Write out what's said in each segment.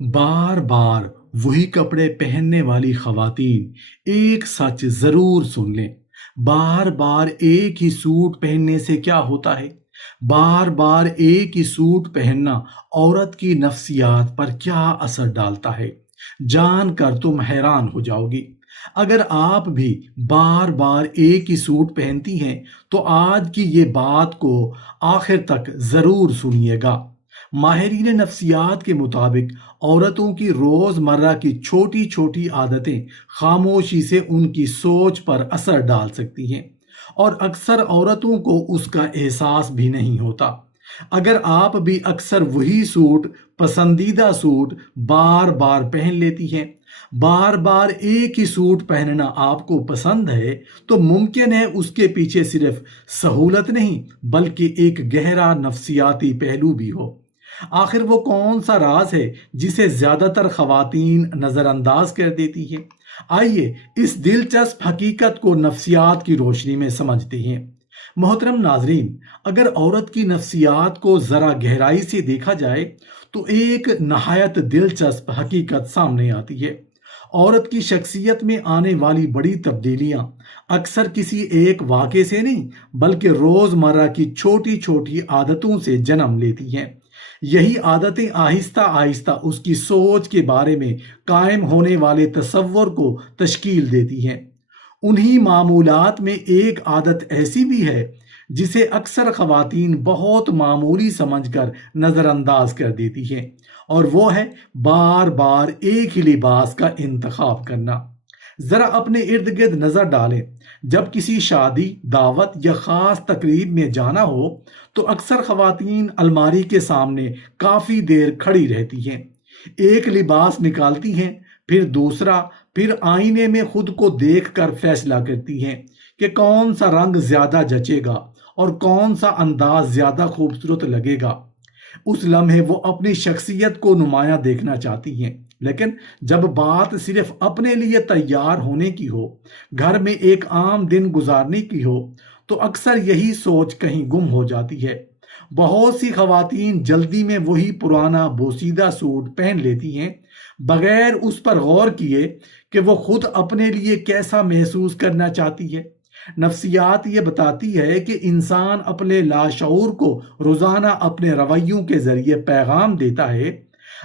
بار بار وہی کپڑے پہننے والی خواتین ایک سچ ضرور سن لیں۔ بار بار ایک ہی سوٹ پہننے سے کیا ہوتا ہے؟ بار بار ایک ہی سوٹ پہننا عورت کی نفسیات پر کیا اثر ڈالتا ہے، جان کر تم حیران ہو جاؤ گی۔ اگر آپ بھی بار بار ایک ہی سوٹ پہنتی ہیں تو آج کی یہ بات کو آخر تک ضرور سنیے گا۔ ماہرین نفسیات کے مطابق عورتوں کی روز مرہ کی چھوٹی چھوٹی عادتیں خاموشی سے ان کی سوچ پر اثر ڈال سکتی ہیں، اور اکثر عورتوں کو اس کا احساس بھی نہیں ہوتا۔ اگر آپ بھی اکثر وہی سوٹ، پسندیدہ سوٹ بار بار پہن لیتی ہیں، بار بار ایک ہی سوٹ پہننا آپ کو پسند ہے، تو ممکن ہے اس کے پیچھے صرف سہولت نہیں بلکہ ایک گہرا نفسیاتی پہلو بھی ہو۔ آخر وہ کون سا راز ہے جسے زیادہ تر خواتین نظر انداز کر دیتی ہیں؟ آئیے اس دلچسپ حقیقت کو نفسیات کی روشنی میں سمجھتے ہیں۔ محترم ناظرین، اگر عورت کی نفسیات کو ذرا گہرائی سے دیکھا جائے تو ایک نہایت دلچسپ حقیقت سامنے آتی ہے۔ عورت کی شخصیت میں آنے والی بڑی تبدیلیاں اکثر کسی ایک واقعے سے نہیں بلکہ روزمرہ کی چھوٹی چھوٹی عادتوں سے جنم لیتی ہیں۔ یہی عادتیں آہستہ آہستہ اس کی سوچ کے بارے میں قائم ہونے والے تصور کو تشکیل دیتی ہیں۔ انہی معمولات میں ایک عادت ایسی بھی ہے جسے اکثر خواتین بہت معمولی سمجھ کر نظر انداز کر دیتی ہیں، اور وہ ہے بار بار ایک ہی لباس کا انتخاب کرنا۔ ذرا اپنے ارد گرد نظر ڈالیں۔ جب کسی شادی، دعوت یا خاص تقریب میں جانا ہو تو اکثر خواتین الماری کے سامنے کافی دیر کھڑی رہتی ہیں۔ ایک لباس نکالتی ہیں، پھر دوسرا، پھر آئینے میں خود کو دیکھ کر فیصلہ کرتی ہیں کہ کون سا رنگ زیادہ جچے گا اور کون سا انداز زیادہ خوبصورت لگے گا۔ اس لمحے وہ اپنی شخصیت کو نمایاں دیکھنا چاہتی ہیں، لیکن جب بات صرف اپنے لیے تیار ہونے کی ہو، گھر میں ایک عام دن گزارنے کی ہو، تو اکثر یہی سوچ کہیں گم ہو جاتی ہے۔ بہت سی خواتین جلدی میں وہی پرانا بوسیدہ سوٹ پہن لیتی ہیں، بغیر اس پر غور کیے کہ وہ خود اپنے لیے کیسا محسوس کرنا چاہتی ہے۔ نفسیات یہ بتاتی ہے کہ انسان اپنے لاشعور کو روزانہ اپنے رویوں کے ذریعے پیغام دیتا ہے۔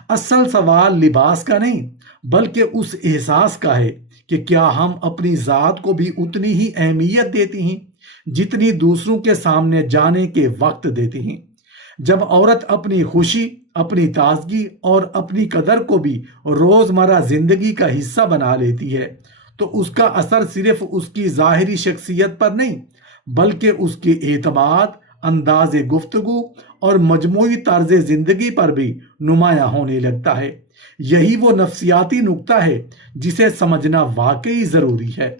اصل سوال لباس کا نہیں بلکہ اس احساس کا ہے کہ کیا ہم اپنی ذات کو بھی اتنی ہی اہمیت دیتی ہیں جتنی دوسروں کے سامنے جانے کے وقت دیتی ہیں۔ جب عورت اپنی خوشی، اپنی تازگی اور اپنی قدر کو بھی روزمرہ زندگی کا حصہ بنا لیتی ہے تو اس کا اثر صرف اس کی ظاہری شخصیت پر نہیں بلکہ اس کے اعتماد، انداز گفتگو اور مجموعی طرز زندگی پر بھی نمایاں ہونے لگتا ہے۔ یہی وہ نفسیاتی نکتہ ہے جسے سمجھنا واقعی ضروری ہے۔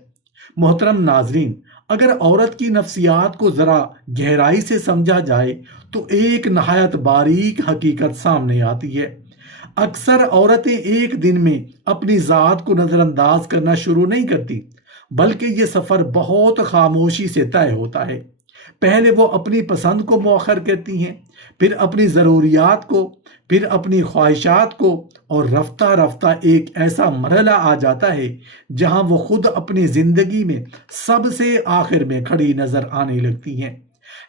محترم ناظرین، اگر عورت کی نفسیات کو ذرا گہرائی سے سمجھا جائے تو ایک نہایت باریک حقیقت سامنے آتی ہے۔ اکثر عورتیں ایک دن میں اپنی ذات کو نظر انداز کرنا شروع نہیں کرتی بلکہ یہ سفر بہت خاموشی سے طے ہوتا ہے۔ پہلے وہ اپنی پسند کو مؤخر کرتی ہیں، پھر اپنی ضروریات کو، پھر اپنی خواہشات کو، اور رفتہ رفتہ ایک ایسا مرحلہ آ جاتا ہے جہاں وہ خود اپنی زندگی میں سب سے آخر میں کھڑی نظر آنے لگتی ہیں۔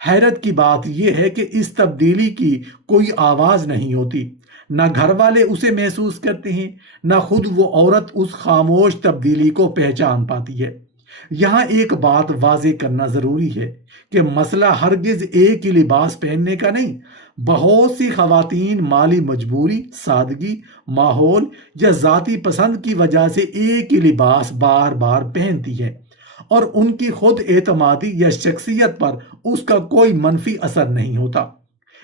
حیرت کی بات یہ ہے کہ اس تبدیلی کی کوئی آواز نہیں ہوتی، نہ گھر والے اسے محسوس کرتے ہیں، نہ خود وہ عورت اس خاموش تبدیلی کو پہچان پاتی ہے۔ یہاں ایک بات واضح کرنا ضروری ہے کہ مسئلہ ہرگز ایک ہی لباس پہننے کا نہیں۔ بہت سی خواتین مالی مجبوری، سادگی، ماحول یا ذاتی پسند کی وجہ سے ایک ہی لباس بار بار پہنتی ہیں، اور ان کی خود اعتمادی یا شخصیت پر اس کا کوئی منفی اثر نہیں ہوتا۔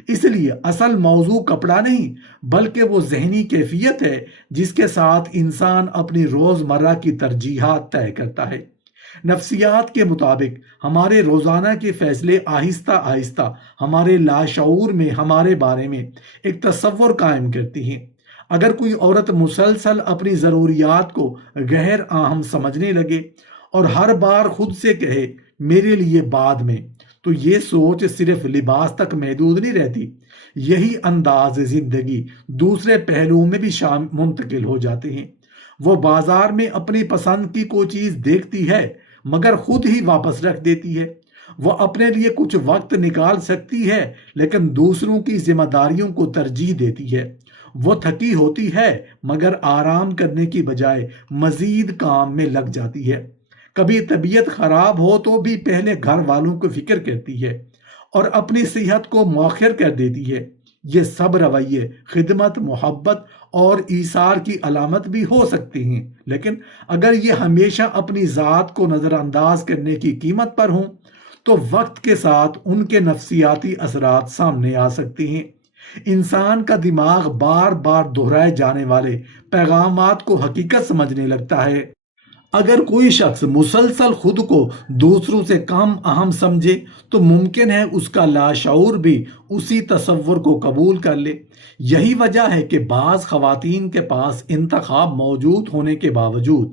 اس لیے اصل موضوع کپڑا نہیں بلکہ وہ ذہنی کیفیت ہے جس کے ساتھ انسان اپنی روزمرہ کی ترجیحات طے کرتا ہے۔ نفسیات کے مطابق ہمارے روزانہ کے فیصلے آہستہ آہستہ ہمارے لاشعور میں ہمارے بارے میں ایک تصور قائم کرتی ہیں۔ اگر کوئی عورت مسلسل اپنی ضروریات کو غیر اہم سمجھنے لگے اور ہر بار خود سے کہے میرے لیے بعد میں، تو یہ سوچ صرف لباس تک محدود نہیں رہتی، یہی انداز زندگی دوسرے پہلوؤں میں بھی منتقل ہو جاتے ہیں۔ وہ بازار میں اپنی پسند کی کوئی چیز دیکھتی ہے مگر خود ہی واپس رکھ دیتی ہے۔ وہ اپنے لیے کچھ وقت نکال سکتی ہے لیکن دوسروں کی ذمہ داریوں کو ترجیح دیتی ہے۔ وہ تھکی ہوتی ہے مگر آرام کرنے کی بجائے مزید کام میں لگ جاتی ہے۔ کبھی طبیعت خراب ہو تو بھی پہلے گھر والوں کو فکر کرتی ہے اور اپنی صحت کو مؤخر کر دیتی ہے۔ یہ سب رویے خدمت، محبت اور ایثار کی علامت بھی ہو سکتی ہیں، لیکن اگر یہ ہمیشہ اپنی ذات کو نظر انداز کرنے کی قیمت پر ہوں تو وقت کے ساتھ ان کے نفسیاتی اثرات سامنے آ سکتے ہیں۔ انسان کا دماغ بار بار دہرائے جانے والے پیغامات کو حقیقت سمجھنے لگتا ہے۔ اگر کوئی شخص مسلسل خود کو دوسروں سے کم اہم سمجھے تو ممکن ہے اس کا لاشعور بھی اسی تصور کو قبول کر لے۔ یہی وجہ ہے کہ بعض خواتین کے پاس انتخاب موجود ہونے کے باوجود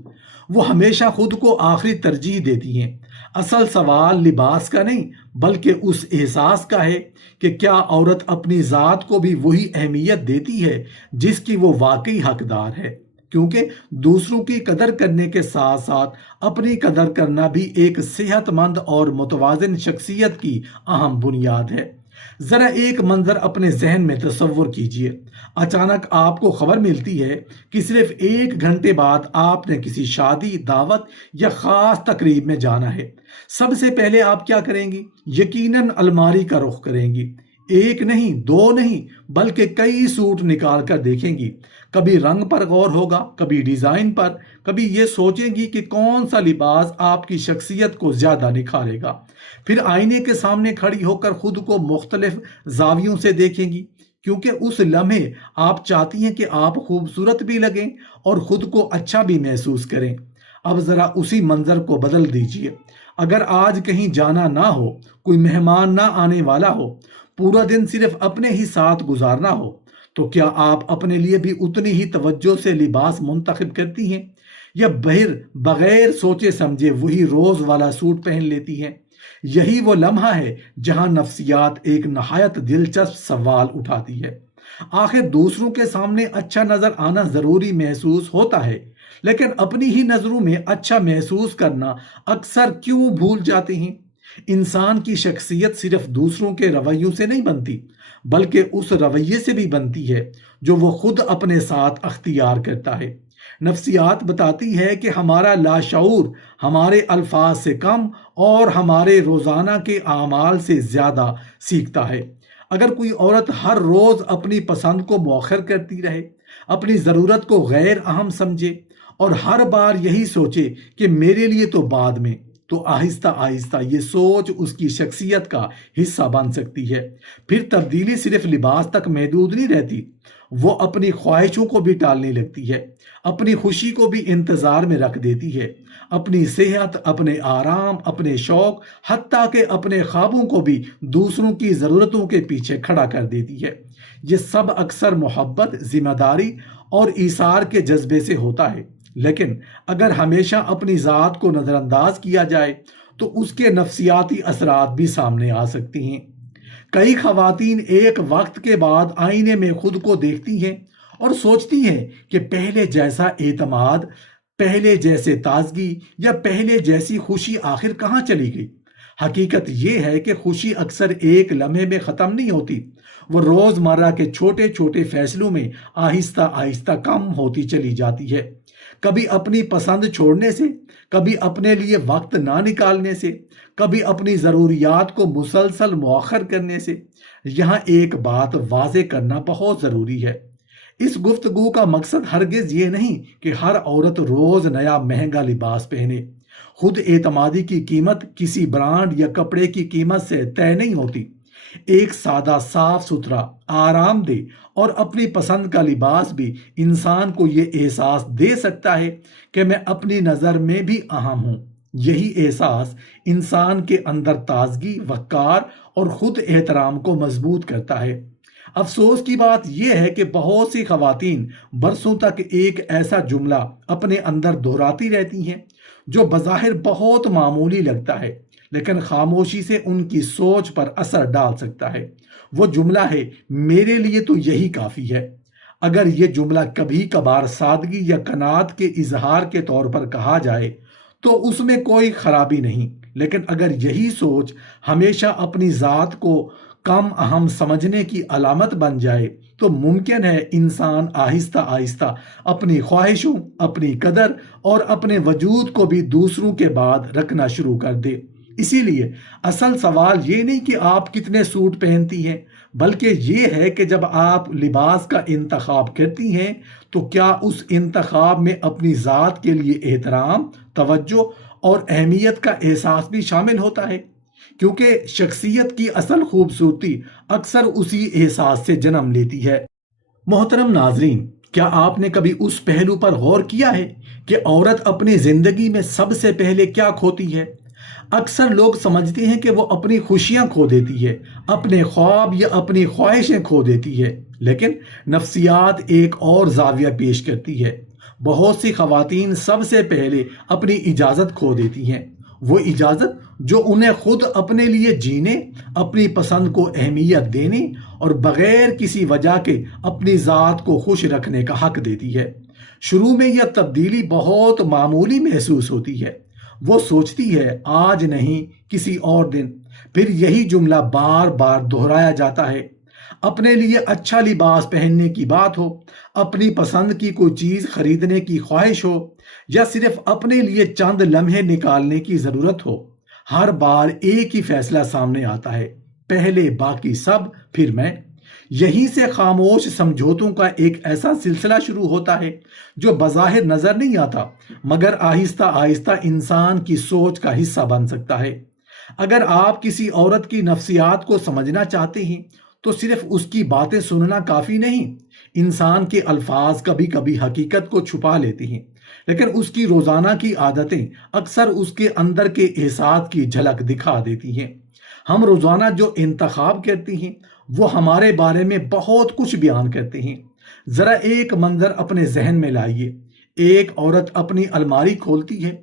وہ ہمیشہ خود کو آخری ترجیح دیتی ہیں۔ اصل سوال لباس کا نہیں بلکہ اس احساس کا ہے کہ کیا عورت اپنی ذات کو بھی وہی اہمیت دیتی ہے جس کی وہ واقعی حقدار ہے، کیونکہ دوسروں کی قدر کرنے کے ساتھ ساتھ اپنی قدر کرنا بھی ایک صحت مند اور متوازن شخصیت کی اہم بنیاد ہے۔ ذرا ایک منظر اپنے ذہن میں تصور کیجئے۔ اچانک آپ کو خبر ملتی ہے کہ صرف 1 گھنٹے بعد آپ نے کسی شادی، دعوت یا خاص تقریب میں جانا ہے۔ سب سے پہلے آپ کیا کریں گی؟ یقیناً الماری کا رخ کریں گی۔ 1 نہیں، 2 نہیں بلکہ کئی سوٹ نکال کر دیکھیں گی۔ کبھی رنگ پر غور ہوگا، کبھی ڈیزائن پر، کبھی یہ سوچیں گی کہ کون سا لباس آپ کی شخصیت کو زیادہ نکھارے گا۔ پھر آئینے کے سامنے کھڑی ہو کر خود کو مختلف زاویوں سے دیکھیں گی، کیونکہ اس لمحے آپ چاہتی ہیں کہ آپ خوبصورت بھی لگیں اور خود کو اچھا بھی محسوس کریں۔ اب ذرا اسی منظر کو بدل دیجئے۔ اگر آج کہیں جانا نہ ہو، کوئی مہمان نہ آنے والا ہو، پورا دن صرف اپنے ہی ساتھ گزارنا ہو، تو کیا آپ اپنے لیے بھی اتنی ہی توجہ سے لباس منتخب کرتی ہیں یا بغیر سوچے سمجھے وہی روز والا سوٹ پہن لیتی ہیں؟ یہی وہ لمحہ ہے جہاں نفسیات ایک نہایت دلچسپ سوال اٹھاتی ہے۔ آخر دوسروں کے سامنے اچھا نظر آنا ضروری محسوس ہوتا ہے، لیکن اپنی ہی نظروں میں اچھا محسوس کرنا اکثر کیوں بھول جاتے ہیں؟ انسان کی شخصیت صرف دوسروں کے رویوں سے نہیں بنتی بلکہ اس رویے سے بھی بنتی ہے جو وہ خود اپنے ساتھ اختیار کرتا ہے۔ نفسیات بتاتی ہے کہ ہمارا لاشعور ہمارے الفاظ سے کم اور ہمارے روزانہ کے اعمال سے زیادہ سیکھتا ہے۔ اگر کوئی عورت ہر روز اپنی پسند کو مؤخر کرتی رہے، اپنی ضرورت کو غیر اہم سمجھے اور ہر بار یہی سوچے کہ میرے لیے تو بعد میں، تو آہستہ آہستہ یہ سوچ اس کی شخصیت کا حصہ بن سکتی ہے۔ پھر تبدیلی صرف لباس تک محدود نہیں رہتی، وہ اپنی خواہشوں کو بھی ٹالنے لگتی ہے، اپنی خوشی کو بھی انتظار میں رکھ دیتی ہے، اپنی صحت، اپنے آرام، اپنے شوق، حتیٰ کہ اپنے خوابوں کو بھی دوسروں کی ضرورتوں کے پیچھے کھڑا کر دیتی ہے۔ یہ سب اکثر محبت، ذمہ داری اور ایثار کے جذبے سے ہوتا ہے، لیکن اگر ہمیشہ اپنی ذات کو نظر انداز کیا جائے تو اس کے نفسیاتی اثرات بھی سامنے آ سکتی ہیں۔ کئی خواتین ایک وقت کے بعد آئینے میں خود کو دیکھتی ہیں اور سوچتی ہیں کہ پہلے جیسا اعتماد، پہلے جیسے تازگی یا پہلے جیسی خوشی آخر کہاں چلی گئی؟ حقیقت یہ ہے کہ خوشی اکثر ایک لمحے میں ختم نہیں ہوتی، وہ روزمرہ کے چھوٹے چھوٹے فیصلوں میں آہستہ آہستہ کم ہوتی چلی جاتی ہے۔ کبھی اپنی پسند چھوڑنے سے، کبھی اپنے لیے وقت نہ نکالنے سے، کبھی اپنی ضروریات کو مسلسل مؤخر کرنے سے۔ یہاں ایک بات واضح کرنا بہت ضروری ہے۔ اس گفتگو کا مقصد ہرگز یہ نہیں کہ ہر عورت روز نیا مہنگا لباس پہنے۔ خود اعتمادی کی قیمت کسی برانڈ یا کپڑے کی قیمت سے طے نہیں ہوتی۔ ایک سادہ، صاف ستھرا، آرام دہ اور اپنی پسند کا لباس بھی انسان کو یہ احساس دے سکتا ہے کہ میں اپنی نظر میں بھی اہم ہوں۔ یہی احساس انسان کے اندر تازگی، وقار اور خود احترام کو مضبوط کرتا ہے۔ افسوس کی بات یہ ہے کہ بہت سی خواتین برسوں تک ایک ایسا جملہ اپنے اندر دہراتی رہتی ہیں جو بظاہر بہت معمولی لگتا ہے، لیکن خاموشی سے ان کی سوچ پر اثر ڈال سکتا ہے۔ وہ جملہ ہے، میرے لیے تو یہی کافی ہے۔ اگر یہ جملہ کبھی کبھار سادگی یا قناعت کے اظہار کے طور پر کہا جائے تو اس میں کوئی خرابی نہیں، لیکن اگر یہی سوچ ہمیشہ اپنی ذات کو کم اہم سمجھنے کی علامت بن جائے تو ممکن ہے انسان آہستہ آہستہ اپنی خواہشوں، اپنی قدر اور اپنے وجود کو بھی دوسروں کے بعد رکھنا شروع کر دے۔ اسی لیے اصل سوال یہ نہیں کہ آپ کتنے سوٹ پہنتی ہیں، بلکہ یہ ہے کہ جب آپ لباس کا انتخاب کرتی ہیں تو کیا اس انتخاب میں اپنی ذات کے لیے احترام، توجہ اور اہمیت کا احساس بھی شامل ہوتا ہے؟ کیونکہ شخصیت کی اصل خوبصورتی اکثر اسی احساس سے جنم لیتی ہے۔ محترم ناظرین، کیا آپ نے کبھی اس پہلو پر غور کیا ہے کہ عورت اپنی زندگی میں سب سے پہلے کیا کھوتی ہے؟ اکثر لوگ سمجھتے ہیں کہ وہ اپنی خوشیاں کھو دیتی ہے، اپنے خواب یا اپنی خواہشیں کھو دیتی ہے، لیکن نفسیات ایک اور زاویہ پیش کرتی ہے۔ بہت سی خواتین سب سے پہلے اپنی اجازت کھو دیتی ہیں، وہ اجازت جو انہیں خود اپنے لیے جینے، اپنی پسند کو اہمیت دینے اور بغیر کسی وجہ کے اپنی ذات کو خوش رکھنے کا حق دیتی ہے۔ شروع میں یہ تبدیلی بہت معمولی محسوس ہوتی ہے۔ وہ سوچتی ہے آج نہیں کسی اور دن، پھر یہی جملہ بار بار دہرایا جاتا ہے۔ اپنے لیے اچھا لباس پہننے کی بات ہو، اپنی پسند کی کوئی چیز خریدنے کی خواہش ہو، یا صرف اپنے لیے چند لمحے نکالنے کی ضرورت ہو، ہر بار ایک ہی فیصلہ سامنے آتا ہے، پہلے باقی سب پھر میں۔ یہیں سے خاموش سمجھوتوں کا ایک ایسا سلسلہ شروع ہوتا ہے جو بظاہر نظر نہیں آتا، مگر آہستہ آہستہ انسان کی سوچ کا حصہ بن سکتا ہے۔ اگر آپ کسی عورت کی نفسیات کو سمجھنا چاہتے ہیں تو صرف اس کی باتیں سننا کافی نہیں۔ انسان کے الفاظ کبھی کبھی حقیقت کو چھپا لیتے ہیں، لیکن اس کی روزانہ کی عادتیں اکثر اس کے اندر کے احساس کی جھلک دکھا دیتی ہیں۔ ہم روزانہ جو انتخاب کرتے ہیں وہ ہمارے بارے میں بہت کچھ بیان کرتے ہیں۔ ذرا ایک منظر اپنے ذہن میں لائیے۔ ایک عورت اپنی الماری کھولتی ہے،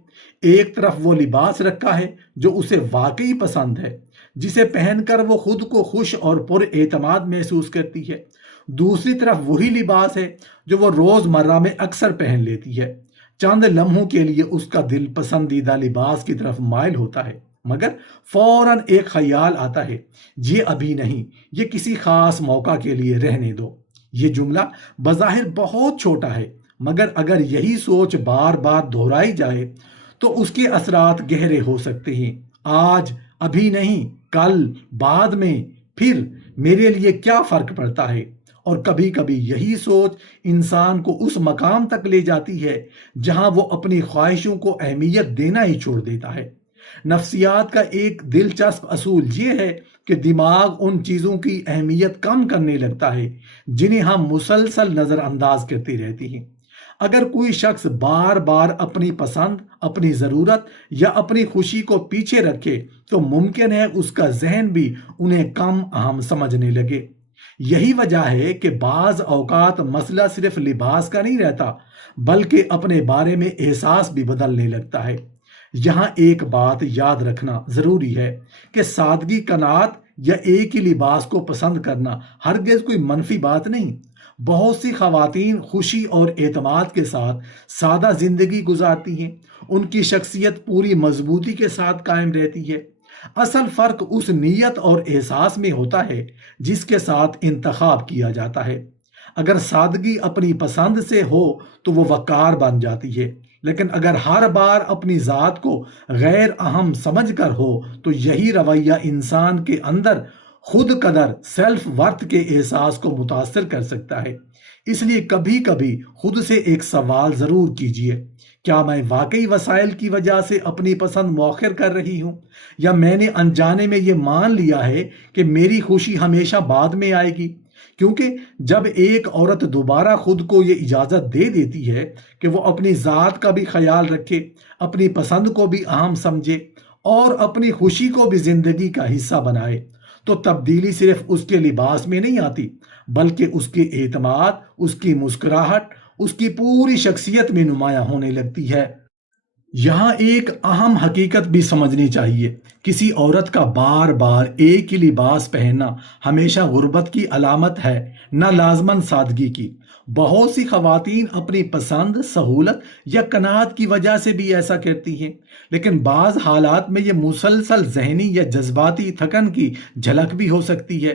ایک طرف وہ لباس رکھا ہے جو اسے واقعی پسند ہے، جسے پہن کر وہ خود کو خوش اور پر اعتماد محسوس کرتی ہے۔ دوسری طرف وہی لباس ہے جو وہ روز مرہ میں اکثر پہن لیتی ہے۔ چند لمحوں کے لیے اس کا دل پسندیدہ لباس کی طرف مائل ہوتا ہے، مگر فوراً ایک خیال آتا ہے، یہ ابھی نہیں، یہ کسی خاص موقع کے لیے رہنے دو۔ یہ جملہ بظاہر بہت چھوٹا ہے، مگر اگر یہی سوچ بار بار دہرائی جائے تو اس کے اثرات گہرے ہو سکتے ہیں۔ آج، ابھی نہیں، کل، بعد میں، پھر میرے لیے کیا فرق پڑتا ہے؟ اور کبھی کبھی یہی سوچ انسان کو اس مقام تک لے جاتی ہے جہاں وہ اپنی خواہشوں کو اہمیت دینا ہی چھوڑ دیتا ہے۔ نفسیات کا ایک دلچسپ اصول یہ ہے کہ دماغ ان چیزوں کی اہمیت کم کرنے لگتا ہے جنہیں ہم مسلسل نظر انداز کرتے رہتے ہیں۔ اگر کوئی شخص بار بار اپنی پسند، اپنی ضرورت یا اپنی خوشی کو پیچھے رکھے تو ممکن ہے اس کا ذہن بھی انہیں کم اہم سمجھنے لگے۔ یہی وجہ ہے کہ بعض اوقات مسئلہ صرف لباس کا نہیں رہتا، بلکہ اپنے بارے میں احساس بھی بدلنے لگتا ہے۔ یہاں ایک بات یاد رکھنا ضروری ہے کہ سادگی، قناعت یا ایک ہی لباس کو پسند کرنا ہرگز کوئی منفی بات نہیں۔ بہت سی خواتین خوشی اور اعتماد کے ساتھ سادہ زندگی گزارتی ہیں، ان کی شخصیت پوری مضبوطی کے ساتھ قائم رہتی ہے۔ اصل فرق اس نیت اور احساس میں ہوتا ہے جس کے ساتھ انتخاب کیا جاتا ہے۔ اگر سادگی اپنی پسند سے ہو تو وہ وقار بن جاتی ہے، لیکن اگر ہر بار اپنی ذات کو غیر اہم سمجھ کر ہو تو یہی رویہ انسان کے اندر خود قدر، سیلف ورتھ کے احساس کو متاثر کر سکتا ہے۔ اس لیے کبھی کبھی خود سے ایک سوال ضرور کیجیے، کیا میں واقعی وسائل کی وجہ سے اپنی پسند مؤخر کر رہی ہوں، یا میں نے انجانے میں یہ مان لیا ہے کہ میری خوشی ہمیشہ بعد میں آئے گی؟ کیونکہ جب ایک عورت دوبارہ خود کو یہ اجازت دے دیتی ہے کہ وہ اپنی ذات کا بھی خیال رکھے، اپنی پسند کو بھی اہم سمجھے اور اپنی خوشی کو بھی زندگی کا حصہ بنائے، تو تبدیلی صرف اس کے لباس میں نہیں آتی، بلکہ اس کے اعتماد، اس کی مسکراہٹ، اس کی پوری شخصیت میں نمایاں ہونے لگتی ہے۔ یہاں ایک اہم حقیقت بھی سمجھنی چاہیے۔ کسی عورت کا بار بار ایک ہی لباس پہننا ہمیشہ غربت کی علامت ہے، نہ لازماً سادگی کی۔ بہت سی خواتین اپنی پسند، سہولت یا قناعت کی وجہ سے بھی ایسا کرتی ہیں، لیکن بعض حالات میں یہ مسلسل ذہنی یا جذباتی تھکن کی جھلک بھی ہو سکتی ہے،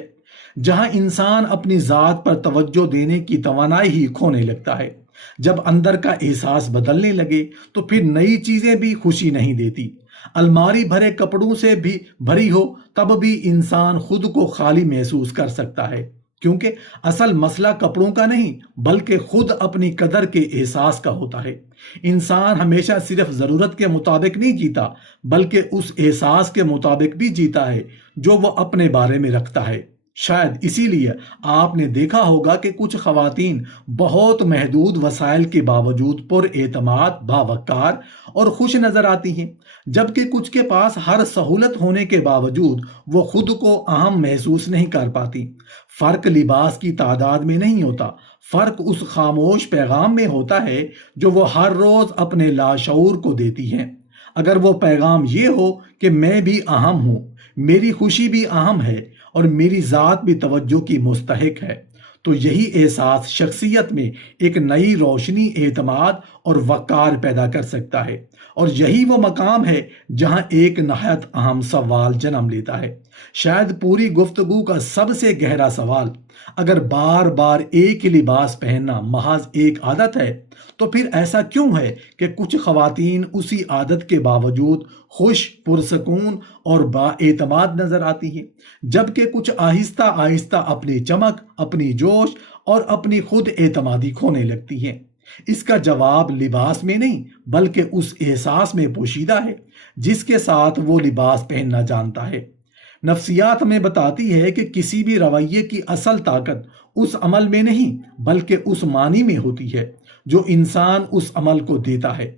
جہاں انسان اپنی ذات پر توجہ دینے کی توانائی ہی کھونے لگتا ہے۔ جب اندر کا احساس بدلنے لگے تو پھر نئی چیزیں بھی خوشی نہیں دیتی۔ الماری بھرے کپڑوں سے بھی بھری ہو تب بھی انسان خود کو خالی محسوس کر سکتا ہے، کیونکہ اصل مسئلہ کپڑوں کا نہیں بلکہ خود اپنی قدر کے احساس کا ہوتا ہے۔ انسان ہمیشہ صرف ضرورت کے مطابق نہیں جیتا، بلکہ اس احساس کے مطابق بھی جیتا ہے جو وہ اپنے بارے میں رکھتا ہے۔ شاید اسی لیے آپ نے دیکھا ہوگا کہ کچھ خواتین بہت محدود وسائل کے باوجود پر اعتماد، باوقار اور خوش نظر آتی ہیں، جبکہ کچھ کے پاس ہر سہولت ہونے کے باوجود وہ خود کو اہم محسوس نہیں کر پاتی۔ فرق لباس کی تعداد میں نہیں ہوتا، فرق اس خاموش پیغام میں ہوتا ہے جو وہ ہر روز اپنے لاشعور کو دیتی ہیں۔ اگر وہ پیغام یہ ہو کہ میں بھی اہم ہوں، میری خوشی بھی اہم ہے اور میری ذات بھی توجہ کی مستحق ہے، تو یہی احساس شخصیت میں ایک نئی روشنی، اعتماد اور وقار پیدا کر سکتا ہے۔ اور یہی وہ مقام ہے جہاں ایک نہایت اہم سوال جنم لیتا ہے، شاید پوری گفتگو کا سب سے گہرا سوال۔ اگر بار بار ایک ہی لباس پہننا محض ایک عادت ہے، تو پھر ایسا کیوں ہے کہ کچھ خواتین اسی عادت کے باوجود خوش، پرسکون اور با اعتماد نظر آتی ہیں، جبکہ کچھ آہستہ آہستہ اپنی چمک، اپنی جوش اور اپنی خود اعتمادی کھونے لگتی ہیں؟ اس کا جواب لباس میں نہیں بلکہ اس احساس میں پوشیدہ ہے جس کے ساتھ وہ لباس پہننا جانتا ہے۔ نفسیات ہمیں بتاتی ہے کہ کسی بھی رویے کی اصل طاقت اس عمل میں نہیں بلکہ اس معنی میں ہوتی ہے جو انسان اس عمل کو دیتا ہے۔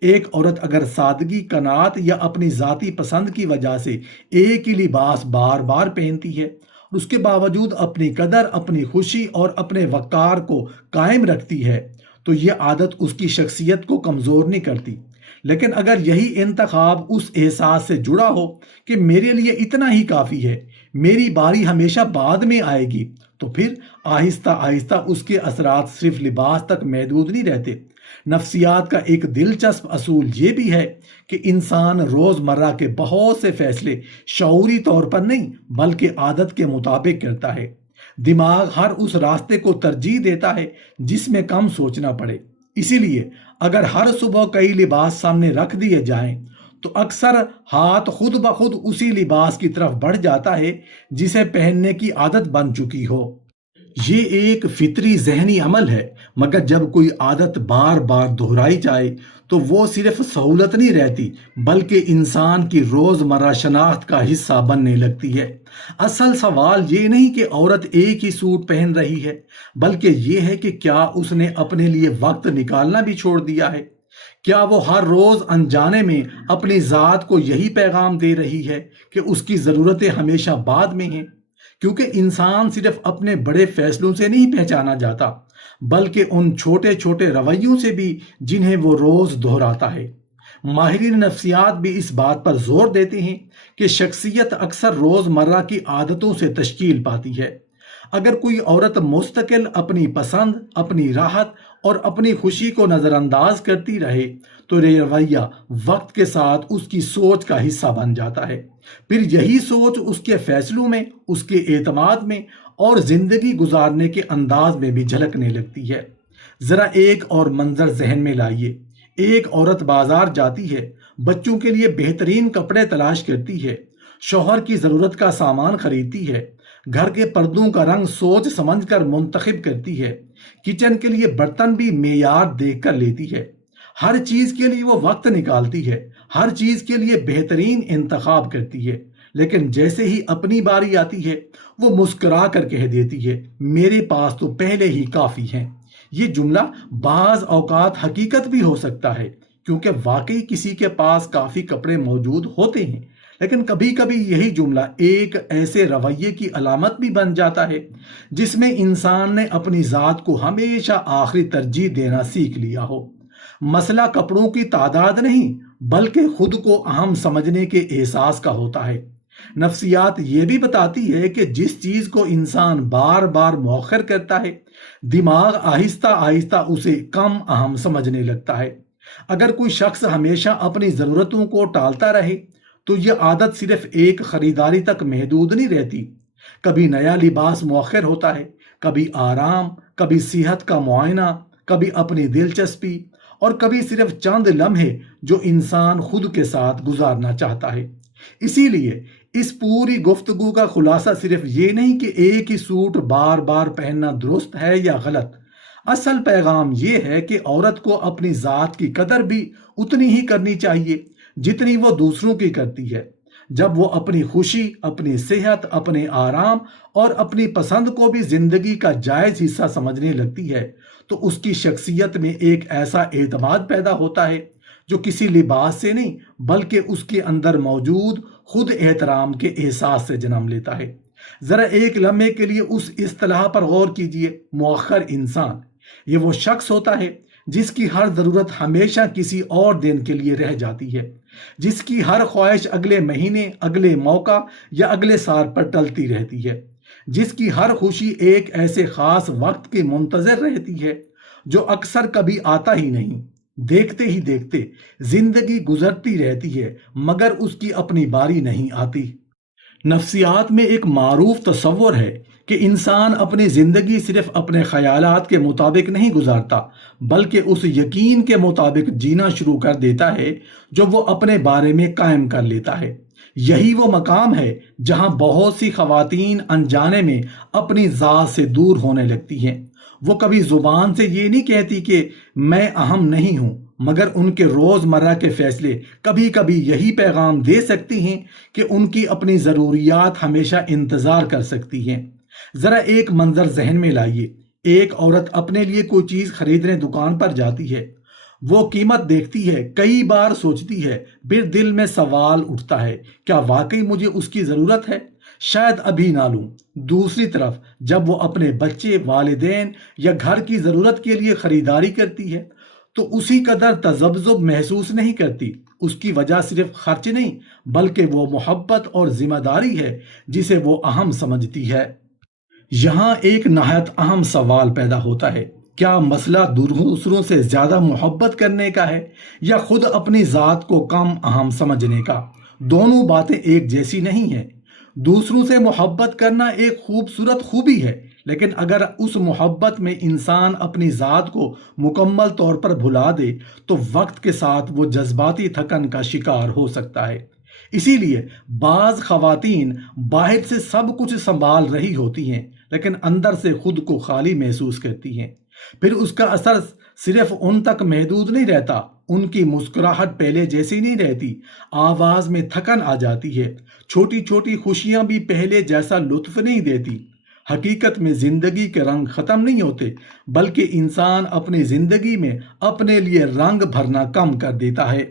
ایک عورت اگر سادگی، قناعت یا اپنی ذاتی پسند کی وجہ سے ایک ہی لباس بار بار پہنتی ہے اور اس کے باوجود اپنی قدر، اپنی خوشی اور اپنے وقار کو قائم رکھتی ہے، تو یہ عادت اس کی شخصیت کو کمزور نہیں کرتی۔ لیکن اگر یہی انتخاب اس احساس سے جڑا ہو کہ میرے لیے اتنا ہی کافی ہے، میری باری ہمیشہ بعد میں آئے گی، تو پھر آہستہ آہستہ اس کے اثرات صرف لباس تک محدود نہیں رہتے۔ نفسیات کا ایک دلچسپ اصول یہ بھی ہے کہ انسان روزمرہ کے بہت سے فیصلے شعوری طور پر نہیں بلکہ عادت کے مطابق کرتا ہے۔ دماغ ہر اس راستے کو ترجیح دیتا ہے جس میں کم سوچنا پڑے۔ اسی لیے اگر ہر صبح کئی لباس سامنے رکھ دیے جائیں تو اکثر ہاتھ خود بخود اسی لباس کی طرف بڑھ جاتا ہے جسے پہننے کی عادت بن چکی ہو۔ یہ ایک فطری ذہنی عمل ہے، مگر جب کوئی عادت بار بار دہرائی جائے تو وہ صرف سہولت نہیں رہتی بلکہ انسان کی روزمرہ شناخت کا حصہ بننے لگتی ہے۔ اصل سوال یہ نہیں کہ عورت ایک ہی سوٹ پہن رہی ہے، بلکہ یہ ہے کہ کیا اس نے اپنے لیے وقت نکالنا بھی چھوڑ دیا ہے؟ کیا وہ ہر روز انجانے میں اپنی ذات کو یہی پیغام دے رہی ہے کہ اس کی ضرورتیں ہمیشہ بعد میں ہیں؟ کیونکہ انسان صرف اپنے بڑے فیصلوں سے نہیں پہچانا جاتا بلکہ ان چھوٹے چھوٹے رویوں سے بھی جنہیں وہ روز دہراتا ہے۔ ماہرین نفسیات بھی اس بات پر زور دیتے ہیں کہ شخصیت اکثر روزمرہ کی عادتوں سے تشکیل پاتی ہے۔ اگر کوئی عورت مستقل اپنی پسند، اپنی راحت اور اپنی خوشی کو نظر انداز کرتی رہے تو یہ رویہ وقت کے ساتھ اس کی سوچ کا حصہ بن جاتا ہے۔ پھر یہی سوچ اس کے فیصلوں میں، اس کے اعتماد میں اور زندگی گزارنے کے انداز میں بھی جھلکنے لگتی ہے۔ ذرا ایک اور منظر ذہن میں لائیے۔ ایک عورت بازار جاتی ہے، بچوں کے لیے بہترین کپڑے تلاش کرتی ہے، شوہر کی ضرورت کا سامان خریدتی ہے، گھر کے پردوں کا رنگ سوچ سمجھ کر منتخب کرتی ہے، کچن کے لیے برتن بھی معیار دیکھ کر لیتی ہے۔ ہر چیز کے لیے وہ وقت نکالتی ہے، ہر چیز کے لیے بہترین انتخاب کرتی ہے، لیکن جیسے ہی اپنی باری آتی ہے وہ مسکرا کر کہہ دیتی ہے، میرے پاس تو پہلے ہی کافی ہیں۔ یہ جملہ بعض اوقات حقیقت بھی ہو سکتا ہے، کیونکہ واقعی کسی کے پاس کافی کپڑے موجود ہوتے ہیں، لیکن کبھی کبھی یہی جملہ ایک ایسے رویے کی علامت بھی بن جاتا ہے جس میں انسان نے اپنی ذات کو ہمیشہ آخری ترجیح دینا سیکھ لیا ہو۔ مسئلہ کپڑوں کی تعداد نہیں بلکہ خود کو اہم سمجھنے کے احساس کا ہوتا ہے۔ نفسیات یہ بھی بتاتی ہے کہ جس چیز کو انسان بار بار مؤخر کرتا ہے، دماغ آہستہ آہستہ اسے کم اہم سمجھنے لگتا ہے۔ اگر کوئی شخص ہمیشہ اپنی ضرورتوں کو ٹالتا رہے تو یہ عادت صرف ایک خریداری تک محدود نہیں رہتی۔ کبھی نیا لباس مؤخر ہوتا ہے، کبھی آرام، کبھی صحت کا معائنہ، کبھی اپنی دلچسپی، اور کبھی صرف چند لمحے جو انسان خود کے ساتھ گزارنا چاہتا ہے۔ اسی لیے اس پوری گفتگو کا خلاصہ صرف یہ نہیں کہ ایک ہی سوٹ بار بار پہننا درست ہے یا غلط۔ اصل پیغام یہ ہے کہ عورت کو اپنی ذات کی قدر بھی اتنی ہی کرنی چاہیے جتنی وہ دوسروں کی کرتی ہے۔ جب وہ اپنی خوشی، اپنی صحت، اپنے آرام اور اپنی پسند کو بھی زندگی کا جائز حصہ سمجھنے لگتی ہے تو اس کی شخصیت میں ایک ایسا اعتماد پیدا ہوتا ہے جو کسی لباس سے نہیں بلکہ اس کے اندر موجود خود احترام کے احساس سے جنم لیتا ہے۔ ذرا ایک لمحے کے لیے اس اصطلاح پر غور کیجئے، مؤخر انسان۔ یہ وہ شخص ہوتا ہے جس کی ہر ضرورت ہمیشہ کسی اور دن کے لیے رہ جاتی ہے، جس کی ہر خواہش اگلے مہینے، اگلے موقع یا اگلے سال پر ٹلتی رہتی ہے، جس کی ہر خوشی ایک ایسے خاص وقت کی منتظر رہتی ہے جو اکثر کبھی آتا ہی نہیں۔ دیکھتے ہی دیکھتے زندگی گزرتی رہتی ہے مگر اس کی اپنی باری نہیں آتی۔ نفسیات میں ایک معروف تصور ہے کہ انسان اپنی زندگی صرف اپنے خیالات کے مطابق نہیں گزارتا بلکہ اس یقین کے مطابق جینا شروع کر دیتا ہے جو وہ اپنے بارے میں قائم کر لیتا ہے۔ یہی وہ مقام ہے جہاں بہت سی خواتین انجانے میں اپنی ذات سے دور ہونے لگتی ہیں۔ وہ کبھی زبان سے یہ نہیں کہتی کہ میں اہم نہیں ہوں، مگر ان کے روزمرہ کے فیصلے کبھی کبھی یہی پیغام دے سکتی ہیں کہ ان کی اپنی ضروریات ہمیشہ انتظار کر سکتی ہیں۔ ذرا ایک منظر ذہن میں لائیے، ایک عورت اپنے لیے کوئی چیز خریدنے دکان پر جاتی ہے، وہ قیمت دیکھتی ہے، کئی بار سوچتی ہے، پھر دل میں سوال اٹھتا ہے، کیا واقعی مجھے اس کی ضرورت ہے؟ شاید ابھی نہ لوں۔ دوسری طرف جب وہ اپنے بچے، والدین یا گھر کی ضرورت کے لیے خریداری کرتی ہے تو اسی قدر تذبذب محسوس نہیں کرتی۔ اس کی وجہ صرف خرچ نہیں بلکہ وہ محبت اور ذمہ داری ہے جسے وہ اہم سمجھتی ہے۔ یہاں ایک نہایت اہم سوال پیدا ہوتا ہے، کیا مسئلہ دوسروں سے زیادہ محبت کرنے کا ہے یا خود اپنی ذات کو کم اہم سمجھنے کا؟ دونوں باتیں ایک جیسی نہیں ہیں۔ دوسروں سے محبت کرنا ایک خوبصورت خوبی ہے، لیکن اگر اس محبت میں انسان اپنی ذات کو مکمل طور پر بھلا دے تو وقت کے ساتھ وہ جذباتی تھکن کا شکار ہو سکتا ہے۔ اسی لیے بعض خواتین باہر سے سب کچھ سنبھال رہی ہوتی ہیں لیکن اندر سے خود کو خالی محسوس کرتی ہیں۔ پھر اس کا اثر صرف ان تک محدود نہیں رہتا، ان کی مسکراہٹ پہلے جیسی نہیں رہتی، آواز میں تھکن آ جاتی ہے، چھوٹی چھوٹی خوشیاں بھی پہلے جیسا لطف نہیں دیتی۔ حقیقت میں زندگی کے رنگ ختم نہیں ہوتے بلکہ انسان اپنی زندگی میں اپنے لیے رنگ بھرنا کم کر دیتا ہے۔